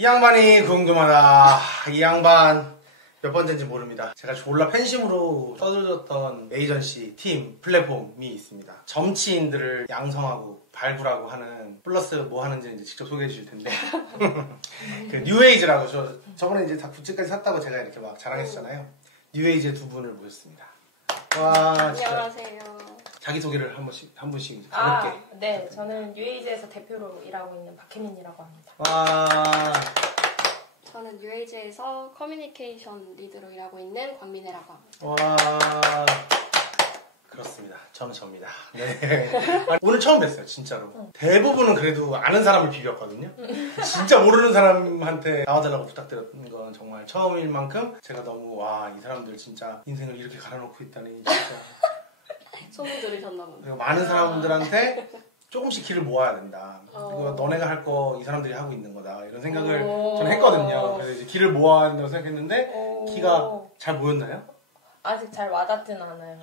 이 양반이 궁금하다. 이 양반 몇 번째인지 모릅니다. 제가 졸라 팬심으로 떠들었던 에이전시, 팀, 플랫폼이 있습니다. 정치인들을 양성하고 발굴하고 하는 플러스 뭐 하는지 이제 직접 소개해 주실 텐데 그 뉴에이지라고 저번에 이제 다 굿즈까지 샀다고 제가 이렇게 막 자랑했잖아요. 뉴에이지의 두 분을 모셨습니다. 와, 안녕하세요. 자기소개를 한 분씩 가볍게. 네, 저는 뉴에이지에서 대표로 일하고 있는 박혜민이라고 합니다. 와. 저는 UAG에서 커뮤니케이션 리드로 일하고 있는 광민혜라고 합니다. 와. 그렇습니다. 저는 접니다. 네. 오늘 처음 뵀어요, 진짜로. 대부분은 그래도 아는 사람을 비볐거든요. 진짜 모르는 사람한테 나와달라고 부탁드렸던 건 정말 처음일 만큼 제가 너무 이 사람들 진짜 인생을 이렇게 갈아놓고 있다니 진짜. 소문 들으셨나 보네. 그리고 많은 사람들한테 조금씩 길을 모아야 된다. 그리고 너네가 할 거 이 사람들이 하고 있는 거다. 이런 생각을 저는 했거든요. 그래서 이제 길을 모아야 한다고 생각했는데 키가 잘 모였나요? 아직 잘 와닿진 않아요.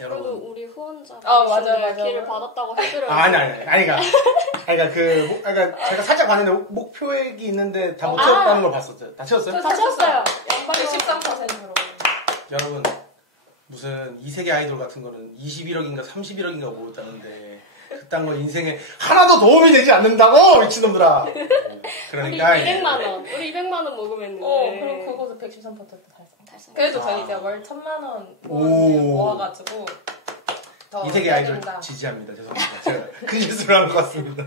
여러분. 그래도 우리 후원자 맞아요. 기회를 받았다고 해드려요. 그러니까 제가 살짝 봤는데 목표액이 있는데 다 못 채웠다는 걸 봤었죠. 다 채웠어요? 다 채웠어요. 양방이 13%로. 여러분 무슨 이세계 아이돌 같은 거는 21억인가 31억인가 모였다는데 그딴 거 인생에 하나도 도움이 되지 않는다고 미친놈들아. 그러니까 우리 200만 원. 우리 200만 원 먹으면 그리고 그거도 113% 달성. 그래도 저희 이제 월 1,000만 원 모아가지고 이세계 아이돌 지지합니다. 죄송합니다. 제가 그 실수를 한 것 같습니다.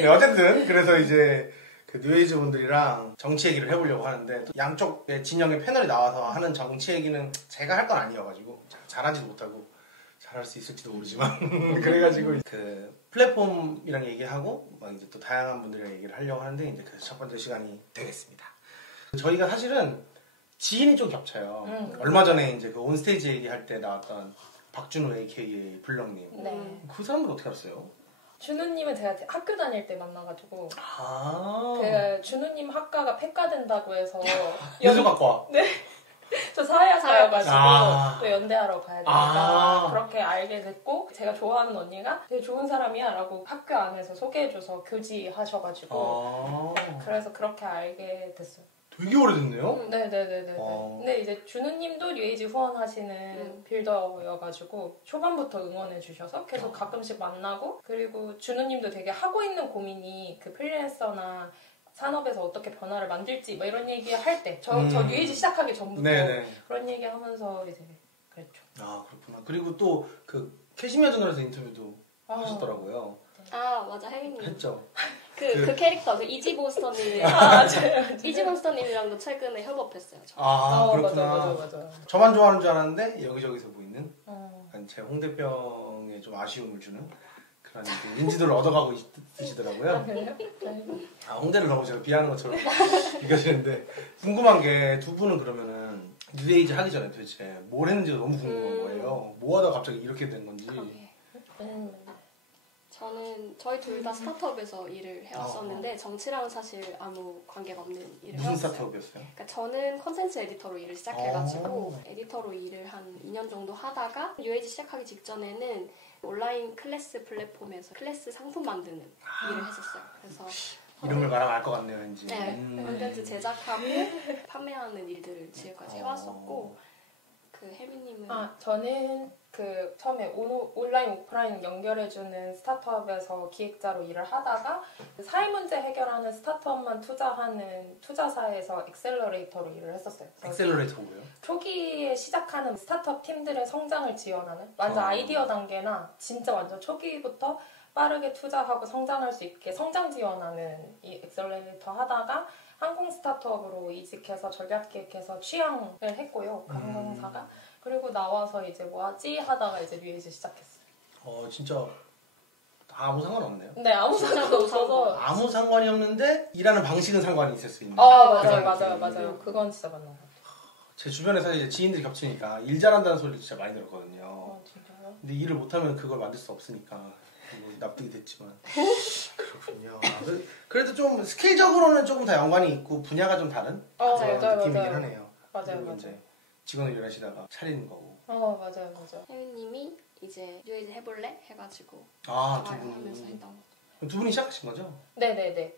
네, 어쨌든 그래서 이제 그 뉴에이지 분들이랑 정치 얘기를 해보려고 하는데 또 양쪽의 진영의 패널이 나와서 하는 정치 얘기는 제가 할 건 아니어가지고 잘하지도 못하고 잘할 수 있을지도 모르지만 그래가지고 그 플랫폼이랑 얘기하고 막 이제 또 다양한 분들이랑 얘기를 하려고 하는데 이제 그래서 첫 번째 시간이 되겠습니다. 저희가 사실은 지인이 좀 겹쳐요. 얼마 전에 이제 그 온스테이지 얘기할 때 나왔던 박준호 AKA 블럭님. 네. 그 사람들 어떻게 알았어요? 준우님은 제가 학교 다닐 때 만나가지고 그 준우님 학과가 폐과된다고 해서 예술학과. 네. 저 사회학과여가지고 또 연대하러 가야 되니까 그렇게 알게 됐고 제가 좋아하는 언니가 되게 좋은 사람이야 라고 학교 안에서 소개해줘서 교지하셔가지고 그래서 그렇게 알게 됐어요. 되게 오래됐네요? 네네네네. 근데 이제 준우님도 뉴에이지 후원하시는 빌더여가지고 초반부터 응원해주셔서 계속 가끔씩 만나고 그리고 준우님도 되게 하고 있는 고민이 그 프리랜서나 산업에서 어떻게 변화를 만들지 뭐 이런 얘기 할 때 저 뉴에이지 시작하기 전부터 그런 얘기 하면서 이제 그랬죠. 그렇구나. 그리고 또 그 캐시미어 저널에서 인터뷰도 하셨더라고요. 맞아. 혜민님 했죠. 그 캐릭터 그 이지몬스터님 이지몬스터님이랑도 최근에 협업했어요. 그렇구나. 맞아. 저만 좋아하는 줄 알았는데 여기저기서 보이는 제 홍대병에 좀 아쉬움을 주는 그런 인지도를 얻어가고 있으시더라고요. 홍대를 너무 제가 비하하는 것처럼 느껴지는데 궁금한 게 두 분은 그러면은 뉴에이지 하기 전에 도대체 뭘 했는지가 너무 궁금한 거예요. 뭐 하다가 갑자기 이렇게 된 건지. 저희 둘 다 스타트업에서 일을 해왔었는데 정치랑은 사실 아무 관계가 없는 일을 무슨 해왔어요. 스타트업이었어요? 그러니까 저는 컨텐츠 에디터로 일을 시작해가지고 에디터로 일을 한 2년 정도 하다가 UAG 시작하기 직전에는 온라인 클래스 플랫폼에서 클래스 상품 만드는 일을 했었어요. 그래서 이름을 말하면 알 것 같네요, 왠지. 네, 컨텐츠 제작하고 판매하는 일들을 지금까지 해왔었고 그 혜미님은 저는 그 처음에 온라인 오프라인 연결해주는 스타트업에서 기획자로 일을 하다가 사회 문제 해결하는 스타트업만 투자하는 투자사에서 엑셀러레이터로 일을 했었어요. 엑셀러레이터 뭐예요? 초기에 시작하는 스타트업 팀들의 성장을 지원하는 완전 아이디어 단계나 진짜 완전 초기부터 빠르게 투자하고 성장할 수 있게 성장 지원하는 이 엑셀러레이터 하다가 항공 스타트업으로 이직해서 전략기획해서 취향을 했고요. 그 항공사가. 그리고 나와서 이제 뭐 하지 하다가 이제 뉴에이지 시작했어요. 진짜 아무 상관없네요. 네, 아무 상관도 없어서. 아무 상관이 없는데 일하는 방식은 상관이 있을 수 있는. 맞아요. 그건 진짜 맞나요. 제 주변에 사실 이제 지인들이 겹치니까 일 잘한다는 소리 진짜 많이 들었거든요. 진짜요? 근데 일을 못하면 그걸 만들 수 없으니까 뭐 납득이 됐지만 그렇군요. 그래도 좀 스킬적으로는 조금 다 연관이 있고 분야가 좀 다른 그런 느낌이긴 하네요. 맞아요. 이제 직원을 일하시다가 차리는 거고. 맞아요. 혜미님이 이제 뉴에이지 해볼래? 해가지고 하면서 했던 거. 두 분이 시작하신 거죠? 네네네.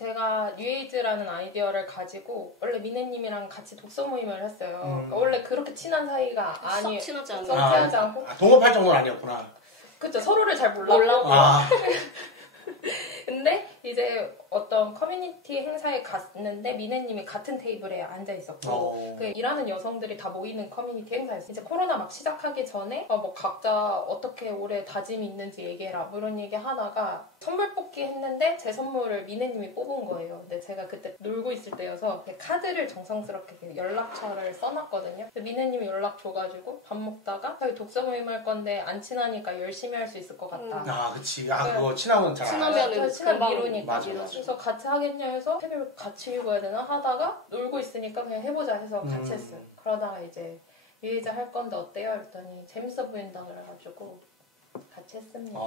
제가 뉴에이즈라는 아이디어를 가지고 원래 미네님이랑 같이 독서 모임을 했어요. 그러니까 원래 그렇게 친한 사이가 아니에요. 친하지 않아요. 친하지 않고. 동업할 정도는 아니었구나. 그쵸. 서로를 잘 몰랐고. 근데 이제 어떤 커뮤니티 행사에 갔는데 미네님이 같은 테이블에 앉아 있었고 그 일하는 여성들이 다 모이는 커뮤니티 행사였어요. 이제 코로나 막 시작하기 전에 뭐 각자 어떻게 올해 다짐이 있는지 얘기해라 뭐 이런 얘기 하다가 선물 뽑기 했는데 제 선물을 미네님이 뽑은 거예요. 근데 제가 그때 놀고 있을 때여서 카드를 정성스럽게 연락처를 써놨거든요. 미네님이 연락 줘가지고 밥 먹다가 저희 독서 모임 할 건데 안 친하니까 열심히 할 수 있을 것 같다. 그치. 그거 친하면 잘 친하면은 친한 미루니까. 맞아. 그래서 같이 하겠냐 해서 책을 같이 읽어야 되나 하다가 놀고 있으니까 그냥 해보자 해서 같이 했어요. 그러다가 이제 유해즈 할 건데 어때요? 했더니 재밌어 보인다 그래가지고 같이 했습니다.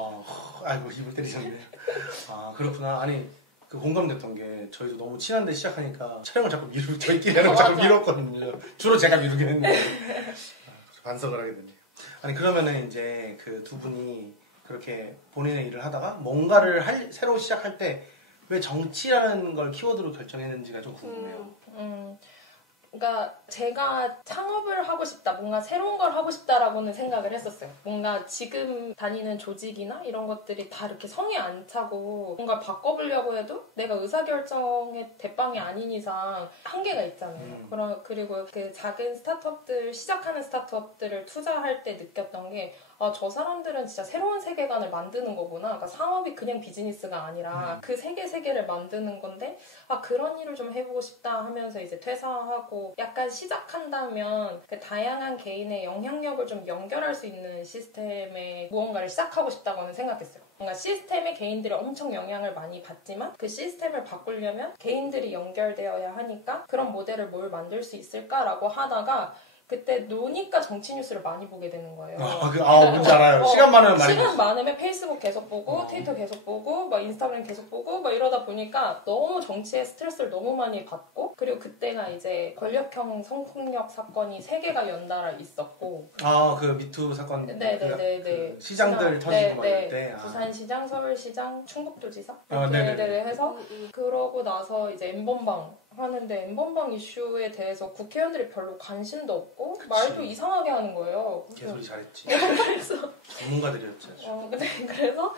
아이고 입을 때리셨네. 그렇구나. 아니 그 공감됐던 게 저희도 너무 친한데 시작하니까 촬영을 자꾸 저희끼리 하는 걸 자꾸 미뤘거든요. 주로 제가 미루긴 했는데 반성을 하게 되네요. 아니 그러면은 이제 그 두 분이 그렇게 본인의 일을 하다가 뭔가를 새로 시작할 때 왜 정치라는 걸 키워드로 결정했는지가 좀 궁금해요. 그러니까 제가 창업을 하고 싶다, 뭔가 새로운 걸 하고 싶다라고는 생각을 했었어요. 뭔가 지금 다니는 조직이나 이런 것들이 다 이렇게 성에 안 차고 뭔가 바꿔보려고 해도 내가 의사결정의 대빵이 아닌 이상 한계가 있잖아요. 그리고 그 작은 스타트업들, 시작하는 스타트업들을 투자할 때 느꼈던 게 저 사람들은 진짜 새로운 세계관을 만드는 거구나. 그러니까 사업이 그냥 비즈니스가 아니라 그 세계를 만드는 건데 그런 일을 좀 해보고 싶다 하면서 이제 퇴사하고 약간 시작한다면 그 다양한 개인의 영향력을 좀 연결할 수 있는 시스템에 무언가를 시작하고 싶다고는 생각했어요. 뭔가 시스템에 개인들이 엄청 영향을 많이 받지만 그 시스템을 바꾸려면 개인들이 연결되어야 하니까 그런 모델을 뭘 만들 수 있을까라고 하다가 그때 노니까 정치 뉴스를 많이 보게 되는 거예요. 뭔지 알아요. 시간 많으면 많이 시간 많으면 페이스북 계속 보고 트위터 계속 보고 막 인스타그램 계속 보고 막 이러다 보니까 너무 정치에 스트레스를 너무 많이 받고 그리고 그때가 이제 권력형 성폭력 사건이 3개가 연달아 있었고 그 미투 사건 네네네 그 시장들 터지고 막 이럴 때 부산시장, 서울시장, 충북도지사 네네네 해서 그러고 나서 이제 N번방 하는데 N번방 이슈에 대해서 국회의원들이 별로 관심도 없고 말도 이상하게 하는 거예요. 개소리 잘했지. 그래서 전문가들이었지. 그래서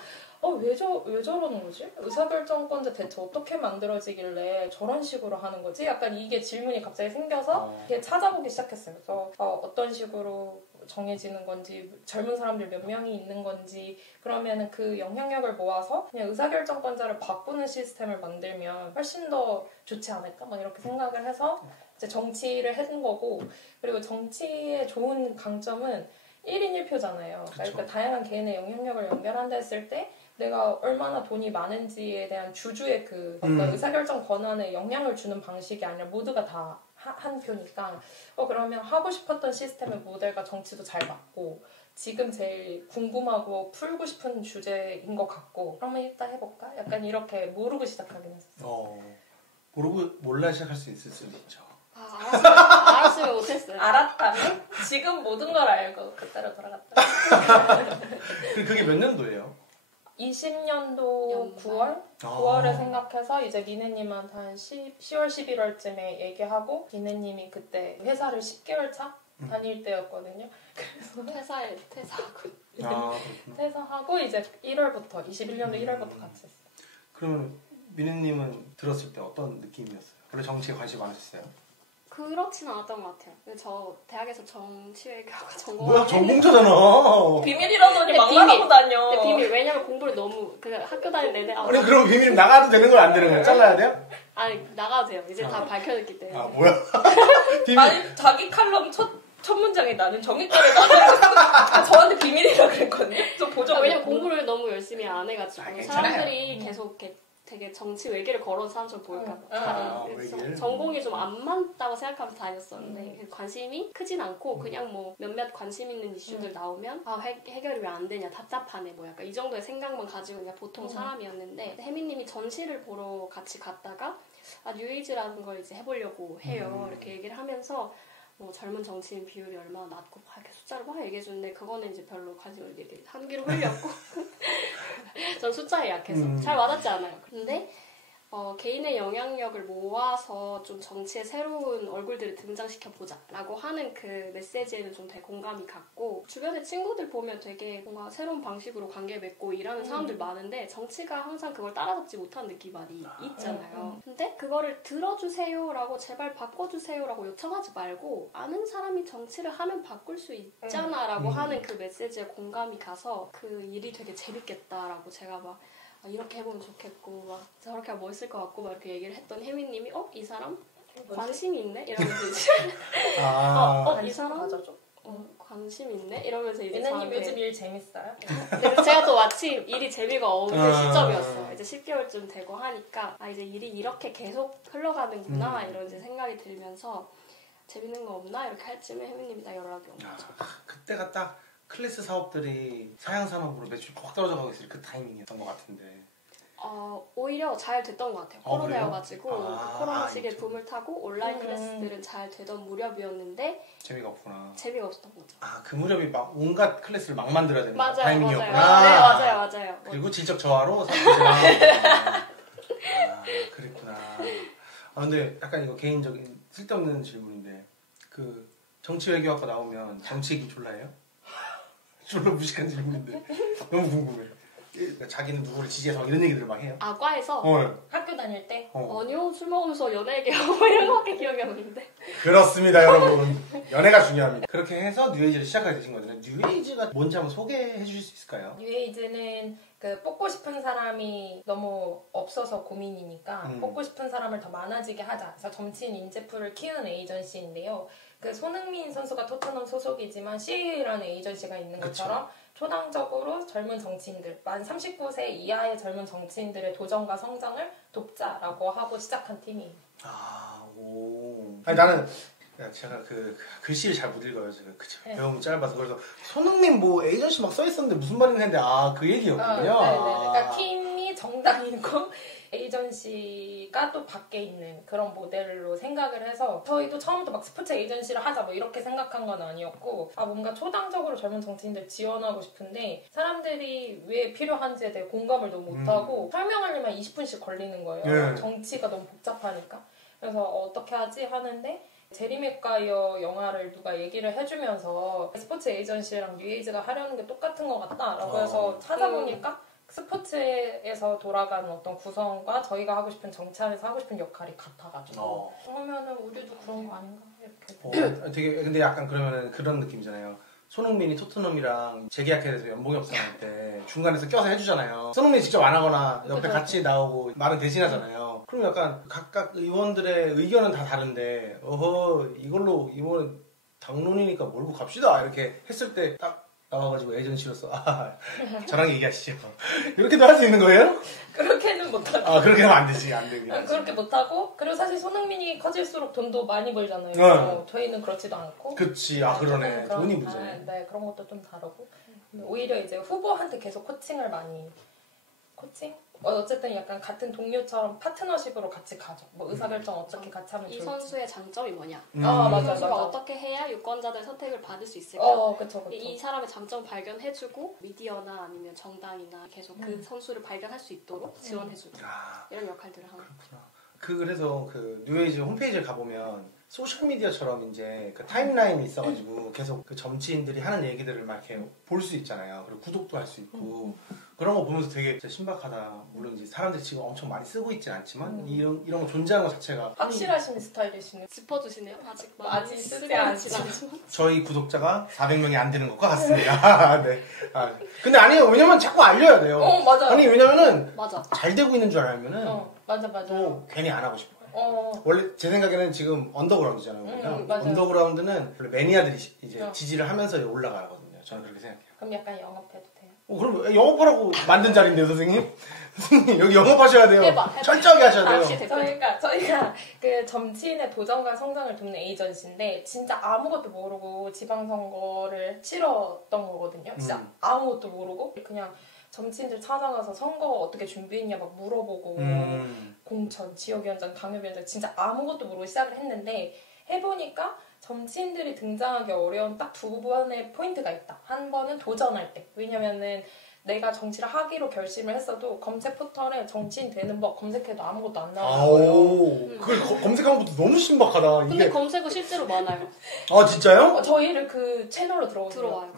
왜 저러는 거지? 의사결정권자 대체 어떻게 만들어지길래 저런 식으로 하는 거지? 약간 이게 질문이 갑자기 생겨서 찾아보기 시작했어요. 그래서 어떤 식으로 정해지는 건지 젊은 사람들 몇 명이 있는 건지 그러면은 그 영향력을 모아서 그냥 의사결정권자를 바꾸는 시스템을 만들면 훨씬 더 좋지 않을까? 막 이렇게 생각을 해서 이제 정치를 해본 거고 그리고 정치의 좋은 강점은 1인 1표잖아요. 그러니까 다양한 개인의 영향력을 연결한다 했을 때 내가 얼마나 돈이 많은지에 대한 주주의 그 의사결정 권한에 영향을 주는 방식이 아니라 모두가 다 한 표니까 그러면 하고 싶었던 시스템의 모델과 정치도 잘 맞고 지금 제일 궁금하고 풀고 싶은 주제인 것 같고 그러면 일단 해볼까? 약간 이렇게 모르고 시작하긴 했었어요. 몰라 시작할 수 있을 수도 있죠. 알았으면 못했어요. 알았다면 지금 모든 걸 알고 그때로 돌아갔다. 그게 몇 년도예요? 20년도 9월에 생각해서 이제 미네님한테 한 10월, 11월쯤에 얘기하고 미네님이 그때 회사를 10개월 차 다닐 때였거든요. 그래서 퇴사하고 퇴사하고 이제 1월부터 21년도 1월부터 같이 했어요. 그러면 미네님은 들었을 때 어떤 느낌이었어요? 원래 정치에 관심 많으셨어요? 그렇진 않았던 것 같아요. 저 대학에서 정치외교학과 뭐야 전공자잖아. 비밀이라더니 막 말하고 다녀. 비밀. 왜냐면 공부를 너무 학교 다닐 내내 아니 그럼 비밀 나가도 되는 건 안 되는 거야? 잘라야 돼요? 아니 나가도 돼요. 이제 다 밝혀졌기 때문에. 뭐야? 비밀. 아니 자기 칼럼 첫 문장에 나는 정의과를 나가서 저한테 비밀이라고 그랬거든요. 좀 보정. 왜냐면 공부를 너무 열심히 안 해가지고 사람들이 계속 이렇게 되게 정치 외계를 걸어온 사람처럼 보일까 전공이 좀 안 맞다고 생각하면서 다녔었는데 관심이 크진 않고 그냥 뭐 몇몇 관심 있는 이슈들 나오면 해결이 왜 안 되냐 답답하네 뭐 약간 이 정도의 생각만 가지고 그냥 보통 사람이었는데 혜민님이 전시를 보러 같이 갔다가 뉴에이즈라는 걸 이제 해보려고 해요. 이렇게 얘기를 하면서 뭐 젊은 정치인 비율이 얼마나 낮고 이렇게 숫자를 막 얘기해주는데 그거는 이제 별로 관심을 이렇게 한 귀로 흘렸고 전 숫자에 약해서 잘 와닿지 않아요. 근데 개인의 영향력을 모아서 좀 정치에 새로운 얼굴들을 등장시켜보자 라고 하는 그 메시지에는 좀 되게 공감이 갔고 주변의 친구들 보면 되게 뭔가 새로운 방식으로 관계 맺고 일하는 사람들 많은데 정치가 항상 그걸 따라잡지 못하는 느낌이 많이 있잖아요. 근데 그거를 들어주세요 라고 제발 바꿔주세요 라고 요청하지 말고 아는 사람이 정치를 하면 바꿀 수 있잖아 라고 하는 그 메시지에 공감이 가서 그 일이 되게 재밌겠다라고 제가 막 이렇게 해보면 좋겠고 막 저렇게 하면 멋있을 것 같고 막 이렇게 얘기를 했던 혜미님이 이 사람 관심이 있네? 이러면서 이제 이 사람 맞아줘. 관심 있네? 이러면서 이제 예나님 요즘 일 재밌어요? 그래서 제가 또 마침 일이 재미가 없는 시점이었어요. 이제 10개월쯤 되고 하니까 이제 일이 이렇게 계속 흘러가는구나 이런 이제 생각이 들면서 재밌는 거 없나? 이렇게 할 쯤에 혜미님이 딱 연락이 온 거죠. 그때가 딱 클래스 사업들이 사양 산업으로 매출이 확 떨어져 가고 있을 그 타이밍이었던 것 같은데. 오히려 잘 됐던 것 같아요. 코로나여가지고 코로나 시기에 그렇죠. 붐을 타고 온라인 클래스들은 잘 되던 무렵이었는데 재미가 없구나. 재미가 없었던 거죠. 그 무렵이 막 온갖 클래스를 막 만들어야 되는 맞아요, 타이밍이었구나. 맞아요. 그리고 질적 저하로 사업들이랑 그랬구나. 근데 약간 이거 개인적인 쓸데없는 질문인데 그 정치외교학과 나오면 정치 얘기 졸라 해요? 졸라 무식한 질문인데 너무 궁금해요. 자기는 누구를 지지해서 이런 얘기들을 막 해요? 과에서? 학교 다닐 때? 아니요, 술 먹으면서 연애 얘기하고 이런 거밖에 기억이 안 나는데. 그렇습니다, 여러분. 연애가 중요합니다. 그렇게 해서 뉴에이지를 시작하게 되신 거잖아요. 뉴에이지가 뭔지 한번 소개해 주실 수 있을까요? 뉴에이지는 뽑고 싶은 사람이 너무 없어서 고민이니까 뽑고 싶은 사람을 더 많아지게 하자. 그래서 정치인 인재풀을 키우는 에이전시인데요. 손흥민 선수가 토트넘 소속이지만 CA라는 에이전시가 있는 것처럼 초당적으로 젊은 정치인들, 만 39세 이하의 젊은 정치인들의 도전과 성장을 돕자라고 하고 시작한 팀이에요. 아니 나는 제가 그 글씨를 잘 못 읽어요. 제가 배움이 짧아서. 그래서 손흥민 에이전시 막 써있었는데 무슨 말인가 했는데 그 얘기였군요. 그러니까 팀이 정당이고 에이전시가 또 밖에 있는 그런 모델로 생각을 해서 저희도 처음부터 막 스포츠 에이전시를 하자 이렇게 생각한 건 아니었고 뭔가 초당적으로 젊은 정치인들 지원하고 싶은데 사람들이 왜 필요한지에 대해 공감을 너무 못하고 설명하려면 20분씩 걸리는 거예요. 정치가 너무 복잡하니까. 그래서 어떻게 하지 하는데 제리 맥가이어 영화를 누가 얘기를 해주면서 스포츠 에이전시랑 뉴에이지가 하려는 게 똑같은 것 같다라고 해서 찾아보니까 스포츠에서 돌아가는 어떤 구성과 저희가 하고 싶은 정치 안에서 하고 싶은 역할이 같아가지고 그러면은 우리도 그런 거 아닌가 이렇게. 되게 근데 약간 그러면은 그런 느낌이잖아요. 손흥민이 토트넘이랑 재계약해야 돼서 연봉이 없어할 때 중간에서 껴서 해주잖아요. 손흥민이 직접 안 하거나 옆에 같이 나오고 말은 대신하잖아요. 그럼 약간 각각 의원들의 의견은 다 다른데 이걸로 이번엔 당론이니까 몰고 갑시다 이렇게 했을 때 딱 나와가지고 에이전시로서 저랑 얘기하시죠. 이렇게도 할 수 있는 거예요? 그렇게는 못하고. 그렇게 하면 안 되지. 안 되지. 그렇게 못하고 그리고 사실 손흥민이 커질수록 돈도 많이 벌잖아요. 저희는 그렇지도 않고. 그치. 그러네. 돈이 문제네. 네, 그런 것도 좀 다르고. 오히려 이제 후보한테 계속 코칭을 많이 코칭? 어쨌든 약간 같은 동료처럼 파트너십으로 같이 가죠. 의사결정 어떻게 같이 하면 좋을지. 이 선수의 장점이 뭐냐? 맞아. 선수가 어떻게 해야 유권자들 선택을 받을 수 있을까? 그쵸. 이 사람의 장점 발견해주고 미디어나 아니면 정당이나 계속 그 선수를 발견할 수 있도록 지원해주고 이런 역할들을 하는 거죠. 그래서 뉴에이지 홈페이지에 가보면 소셜미디어처럼 이제 타임라인이 있어가지고 계속 정치인들이 하는 얘기들을 막 이렇게 볼 수 있잖아요. 그리고 구독도 할 수 있고 그런 거 보면서 되게 신박하다. 물론 이제 사람들이 지금 엄청 많이 쓰고 있진 않지만 이런 거 존재하는 것 자체가 확실하신 스타일이시네요. 짚어주시네요. 아직 쓰지 않지만 저희 구독자가 400명이 안 되는 것과 같습니다. 네. 근데 아니에요. 왜냐면 자꾸 알려야 돼요. 맞아. 아니 왜냐면은 맞아. 잘 되고 있는 줄 알면은 맞아. 또 괜히 안 하고 싶어요. 원래 제 생각에는 지금 언더그라운드잖아요. 언더그라운드는 매니아들이 이제 지지를 하면서 올라가거든요. 저는 그렇게 생각해요. 그럼 약간 영업해도 돼요? 그럼 영업하라고 만든 자리인데요, 선생님? 선생님 여기 영업하셔야 돼요. 해봐. 철저하게 하셔야 돼요. 저희가 그 정치인의 도전과 성장을 돕는 에이전시인데 진짜 아무것도 모르고 지방선거를 치렀던 거거든요. 진짜 아무것도 모르고 그냥 정치인들 찾아가서 선거 어떻게 준비했냐 막 물어보고 공천, 지역위원장, 당협위원장 진짜 아무것도 모르고 시작을 했는데 해보니까 정치인들이 등장하기 어려운 딱 두 번의 포인트가 있다. 한 번은 도전할 때. 왜냐면은 내가 정치를 하기로 결심을 했어도 검색 포털에 정치인 되는 법 검색해도 아무것도 안 나오는 거예요. 그걸 검색한 것도 너무 신박하다. 근데 이게. 검색어 실제로 많아요. 아 진짜요? 저희를 그 채널로 들어와요.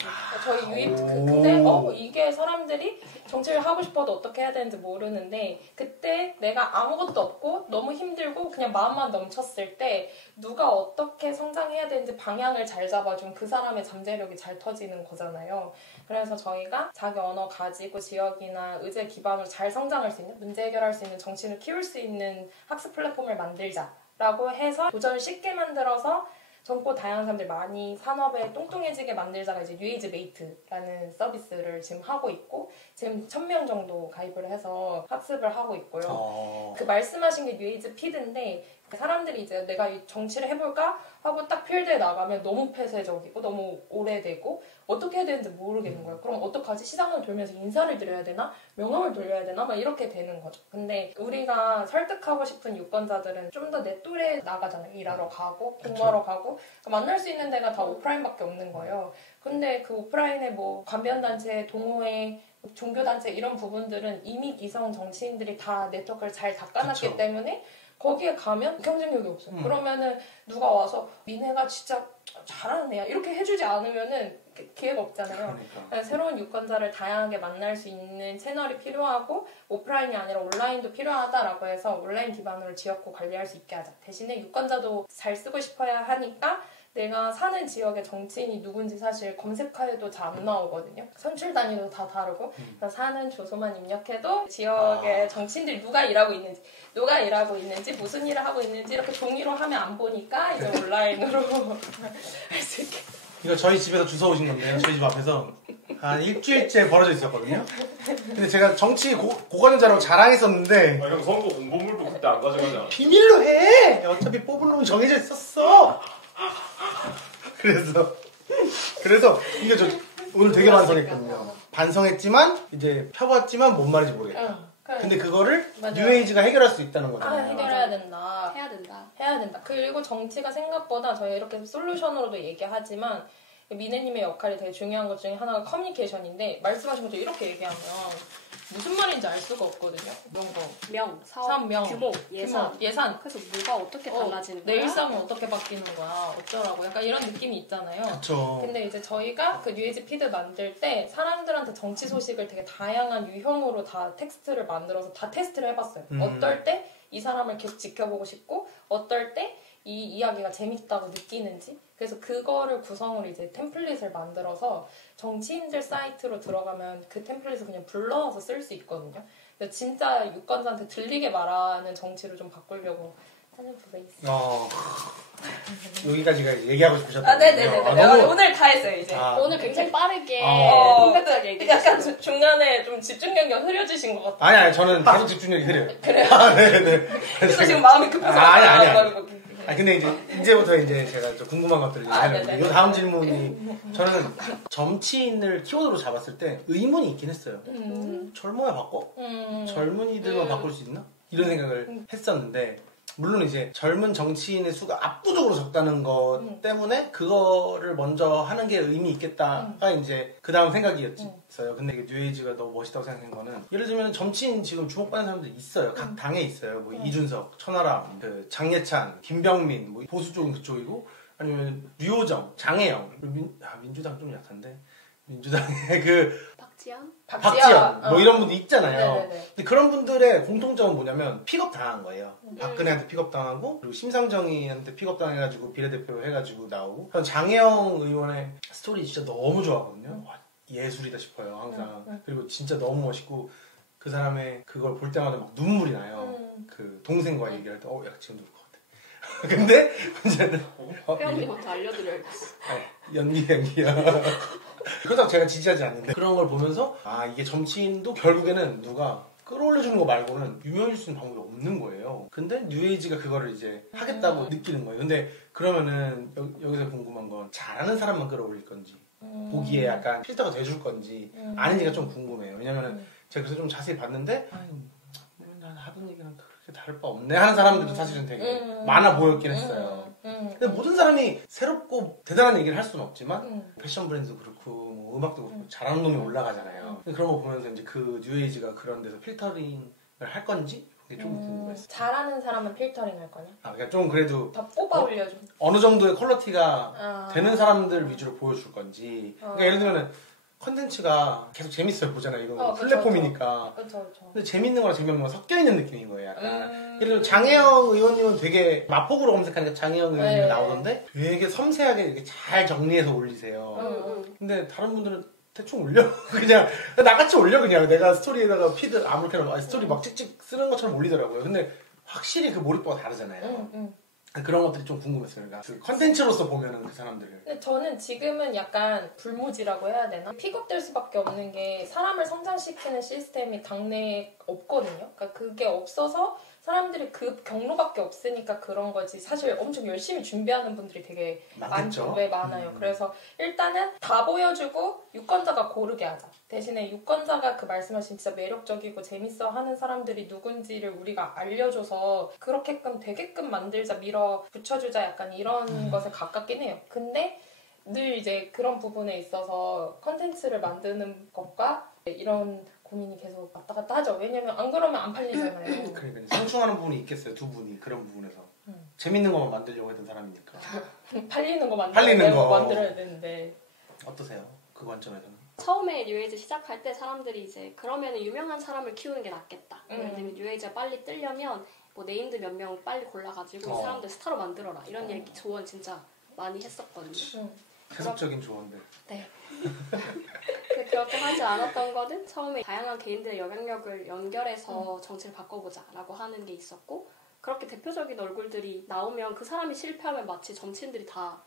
저희 유입 근데 이게 사람들이 정치를 하고 싶어도 어떻게 해야 되는지 모르는데 그때 내가 아무것도 없고 너무 힘들고 그냥 마음만 넘쳤을 때 누가 어떻게 성장해야 되는지 방향을 잘 잡아준 그 사람의 잠재력이 잘 터지는 거잖아요. 그래서 저희가 자기 언어 가지고 지역이나 의제 기반으로 잘 성장할 수 있는 문제 해결할 수 있는 정치를 키울 수 있는 학습 플랫폼을 만들자라고 해서 도전을 쉽게 만들어서 젊고 다양한 사람들 많이 산업에 똥똥해지게 만들자가 이제 뉴에이지 메이트라는 서비스를 지금 하고 있고 지금 1000명 정도 가입을 해서 학습을 하고 있고요. 그 말씀하신 게 뉴에이지 피드인데 사람들이 이제 내가 이 정치를 해볼까 하고 딱 필드에 나가면 너무 폐쇄적이고 너무 오래되고 어떻게 해야 되는지 모르겠는 거예요. 그럼 어떡하지? 시장을 돌면서 인사를 드려야 되나? 명함을 돌려야 되나? 막 이렇게 되는 거죠. 근데 우리가 설득하고 싶은 유권자들은 좀 더 내 또래 나가잖아요. 일하러 가고 공부하러 가고 만날 수 있는 데가 다 오프라인밖에 없는 거예요. 근데 그 오프라인에 뭐 관변단체, 동호회, 종교단체 이런 부분들은 이미 기성 정치인들이 다 네트워크를 잘 닦아놨기 그쵸. 때문에 거기에 가면 경쟁력이 없어요. 그러면은 누가 와서 민혜가 진짜 잘하는 애야 이렇게 해주지 않으면은 기회가 없잖아요. 그러니까. 새로운 유권자를 다양하게 만날 수 있는 채널이 필요하고 오프라인이 아니라 온라인도 필요하다라고 해서 온라인 기반으로 지역구 관리할 수 있게 하자. 대신에 유권자도 잘 쓰고 싶어야 하니까 내가 사는 지역의 정치인이 누군지 사실 검색해도 잘 안 나오거든요. 선출 단위도 다 다르고 사는 주소만 입력해도 지역의 정치인들이 누가 일하고 있는지 무슨 일을 하고 있는지 이렇게 종이로 하면 안 보니까 이제 온라인으로 할 수 있게. 이거 저희 집에서 주워 오신 건데요. 저희 집 앞에서 한 일주일째 벌어져 있었거든요. 근데 제가 정치 고관여자라고 자랑했었는데 형 선거 공보물도 그때 안 가져가잖아. 비밀로 해! 어차피 뽑을 놈은 정해져 있었어! 그래서 이게 저 오늘 되게 반성했거든요. 반성했지만 이제 펴봤지만 뭔 말인지 모르겠다. 근데 그거를 뉴에이지가 해결할 수 있다는 거잖아요. 해결해야 된다. 해야 된다. 그리고 정치가 생각보다 저희 이렇게 솔루션으로도 얘기하지만 미네님의 역할이 되게 중요한 것 중에 하나가 커뮤니케이션인데 말씀하신 것처럼 이렇게 얘기하면 무슨 말인지 알 수가 없거든요. 명, 사업, 명, 규모, 예산. 그래서 뭐가 어떻게 달라지는 거야? 내 일상은 어떻게 바뀌는 거야? 어쩌라고? 약간 이런 느낌이 있잖아요. 그쵸. 근데 이제 저희가 그 뉴에이지 피드 만들 때 사람들한테 정치 소식을 되게 다양한 유형으로 다 텍스트를 만들어서 다 테스트를 해봤어요. 어떨 때 이 사람을 계속 지켜보고 싶고 어떨 때 이 이야기가 재밌다고 느끼는지 그래서 그거를 구성으로 이제 템플릿을 만들어서 정치인들 사이트로 들어가면 그 템플릿을 그냥 불러와서 쓸 수 있거든요. 근데 진짜 유권자한테 들리게 말하는 정치를 좀 바꾸려고 하는 부분이 있어요. 여기까지가 얘기하고 싶으셨다고요? 네네네. 오늘 다 했어요 이제. 오늘 굉장히 빠르게 컴팩트하게 얘기했어요. 중간에 좀 집중력이 흐려지신 것 같아요. 아니 저는 계속 집중력이 흐려요. 그래요? 네네. 그래서 지금 마음이 급해서 아니 근데 이제부터 제가 좀 궁금한 것들을 얘기하려고 요 다음 질문이 저는 정치인을 키워드로 잡았을 때 의문이 있긴 했어요. 젊어야 바꿔? 젊은이들만 바꿀 수 있나? 이런 생각을 했었는데 물론 이제 젊은 정치인의 수가 압도적으로 적다는 것 때문에 그거를 먼저 하는 게 의미 있겠다가 이제 그 다음 생각이었어요. 근데 이게 뉴에이지가 너무 멋있다고 생각한 거는 예를 들면 정치인 지금 주목받는 사람들 있어요. 각 당에 있어요. 뭐 이준석, 천하람, 그 장예찬, 김병민, 뭐 보수 쪽은 그쪽이고 아니면 류호정, 장혜영, 민주당 좀 약한데 민주당의 그 박지원 뭐 이런 분들 있잖아요. 네네네. 근데 그런 분들의 공통점은 뭐냐면 픽업 당한 거예요. 박근혜한테 픽업 당하고 그리고 심상정이한테 픽업 당해가지고 비례대표 해가지고 나오고 장혜영 의원의 스토리 진짜 너무 좋아하거든요. 와, 예술이다 싶어요 항상. 그리고 진짜 너무 멋있고 그 사람의 그걸 볼 때마다 막 눈물이 나요. 그 동생과 얘기를 할 때 약간 지금 누울 것 같아. 근데 문제는 회원님한테 알려드려야겠어. 연기야. 그렇다고 제가 지지하지 않는데 그런 걸 보면서 이게 정치인도 결국에는 누가 끌어올려주는 거 말고는 유명해질 수 있는 방법이 없는 거예요. 근데 뉴에이지가 그거를 이제 하겠다고 느끼는 거예요. 근데 그러면은 여기서 궁금한 건 잘하는 사람만 끌어올릴 건지 보기에 약간 필터가 돼줄 건지 아닌지가 좀 궁금해요. 왜냐면은 제가 그래서 좀 자세히 봤는데 맨날 하던 얘기랑 그렇게 다를 바 없네 하는 사람들도 사실은 되게 많아 보였긴 했어요. 근데 모든 사람이 새롭고 대단한 얘기를 할 수는 없지만 패션 브랜드도 그렇고 뭐 음악도 그렇고 잘하는 놈이 올라가잖아요. 그런 거 보면서 이제 그 뉴에이지가 그런 데서 필터링을 할 건지 그게 좀 궁금했어요. 잘하는 사람은 필터링 할 거냐? 그러니까 좀 그래도 다 뽑아 올려줘. 어느 정도의 퀄리티가 되는 사람들 위주로 보여줄 건지. 그러니까 예를 들면은 컨텐츠가 계속 재밌어요 보잖아요. 이거 플랫폼이니까. 그쵸. 근데 재밌는 거랑 재미없는 거 섞여 있는 느낌인 거예요. 약간. 예를 들면 장혜영 의원님은 되게 마폭으로 검색하니까 장혜영 의원님이 나오던데 되게 섬세하게 이렇게 잘 정리해서 올리세요. 근데 다른 분들은 대충 올려. 그냥 나같이 올려 그냥. 내가 스토리에다가 피드 아무렇게나 스토리 막 찍찍 쓰는 것처럼 올리더라고요. 근데 확실히 그 몰입도가 다르잖아요. 그런 것들이 좀 궁금했어요. 그러니까 그 컨텐츠로서 보면은 그 사람들을. 근데 저는 지금은 약간 불무지라고 해야 되나? 픽업될 수밖에 없는 게 사람을 성장시키는 시스템이 당내에 없거든요. 그러니까 그게 없어서 사람들이 그 경로밖에 없으니까 그런 거지. 사실 엄청 열심히 준비하는 분들이 되게 많아요. 그래서 일단은 다 보여주고 유권자가 고르게 하자. 대신에 유권자가 그 말씀하신 진짜 매력적이고 재밌어 하는 사람들이 누군지를 우리가 알려줘서 그렇게끔 되게끔 만들자, 밀어붙여주자 약간 이런 것에 가깝긴 해요. 근데 늘 이제 그런 부분에 있어서 컨텐츠를 만드는 것과 이런 고민이 계속 왔다 갔다 하죠. 왜냐면 안 그러면 안 팔리잖아요. 그러니까 상충하는 부분이 있겠어요. 두 분이 그런 부분에서. 재밌는 것만 만들려고 했던 사람이니까. 팔리는 거 만들어야 되는데. 어떠세요? 그 관점에서는? 처음에 뉴에이즈 시작할 때 사람들이 이제 그러면 유명한 사람을 키우는 게 낫겠다. 예를 들면 뉴에이즈가 빨리 뜨려면 뭐 네임드 몇 명 빨리 골라가지고 사람들 스타로 만들어라. 이런 얘기 조언 진짜 많이 했었거든요. 세속적인 조언들. 네. 그렇게 하지 않았던 거는 처음에 다양한 개인들의 영향력을 연결해서 정치를 바꿔보자라고 하는 게 있었고 그렇게 대표적인 얼굴들이 나오면 그 사람이 실패하면 마치 정치인들이 다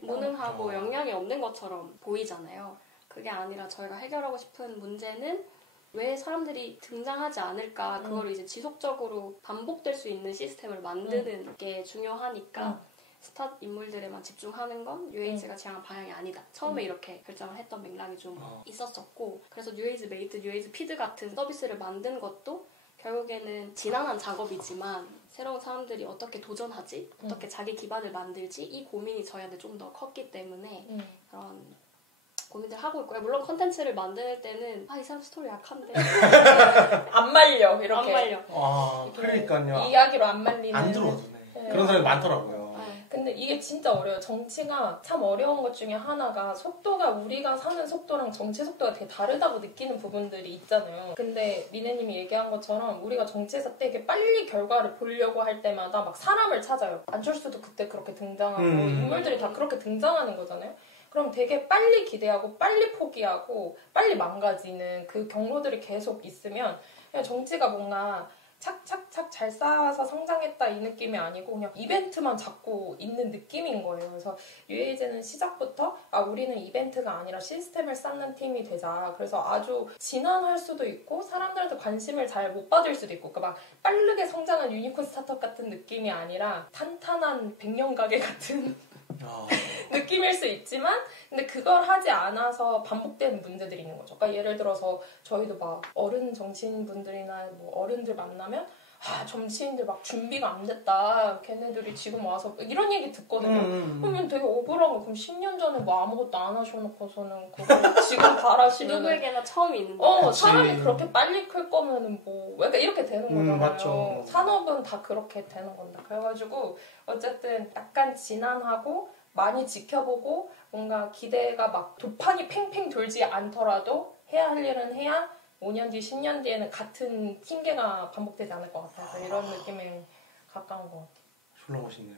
무능하고 영향이 없는 것처럼 보이잖아요. 그게 아니라 저희가 해결하고 싶은 문제는 왜 사람들이 등장하지 않을까 그걸 이제 지속적으로 반복될 수 있는 시스템을 만드는 게 중요하니까 스타 인물들에만 집중하는 건 뉴에이즈가 지향한 방향이 아니다. 처음에 이렇게 결정을 했던 맥락이 좀 있었었고 그래서 뉴에이즈 메이트, 뉴에이즈 피드 같은 서비스를 만든 것도 결국에는 지난한 작업이지만 새로운 사람들이 어떻게 도전하지? 어떻게 자기 기반을 만들지? 이 고민이 저희한테 좀 더 컸기 때문에 그런 고민들 하고 있고요. 물론 컨텐츠를 만들 때는 이 사람 스토리 약한데 안 말려 이렇게. 안 말려. 그러니까요. 이야기로 안 말리는. 안 들어오네. 그런 사람이 많더라고요. 근데 이게 진짜 어려워요. 정치가 참 어려운 것 중에 하나가 속도가 우리가 사는 속도랑 정치 속도가 되게 다르다고 느끼는 부분들이 있잖아요. 근데 미네님이 얘기한 것처럼 우리가 정치에서 되게 빨리 결과를 보려고 할 때마다 막 사람을 찾아요. 안철수도 그때 그렇게 등장하고 인물들이 다 그렇게 등장하는 거잖아요. 그럼 되게 빨리 기대하고 빨리 포기하고 빨리 망가지는 그 경로들이 계속 있으면 그냥 정치가 뭔가 착착착 잘 쌓아서 성장했다 이 느낌이 아니고 그냥 이벤트만 잡고 있는 느낌인 거예요. 그래서 뉴에이즈는 시작부터 우리는 이벤트가 아니라 시스템을 쌓는 팀이 되자. 그래서 아주 진한할 수도 있고 사람들한테 관심을 잘 못 받을 수도 있고 그러니까 막 빠르게 성장한 유니콘 스타트업 같은 느낌이 아니라 탄탄한 백년 가게 같은 느낌일 수 있지만 근데 그걸 하지 않아서 반복되는 문제들이 있는 거죠. 그러니까 예를 들어서 저희도 막 어른 정치인분들이나 뭐 어른들 만나면 정치인들 막 준비가 안 됐다. 걔네들이 지금 와서 이런 얘기 듣거든요. 그러면 되게 억울한 거. 그럼 10년 전에 뭐 아무것도 안 하셔놓고서는 그걸 지금 바라시는 누구에게나 처음이 있는 거예요. 사람이 그렇게 빨리 클 거면은 뭐 그러니까 이렇게 되는 거잖아요. 맞죠. 산업은 다 그렇게 되는 건데. 그래가지고 어쨌든 약간 진한하고 많이 지켜보고 뭔가 기대가 막 도판이 팽팽 돌지 않더라도 해야 할 일은 해야 5년 뒤, 10년 뒤에는 같은 핑계가 반복되지 않을 것 같아서 이런 느낌에 가까운 것 같아요. 졸라 멋있네요.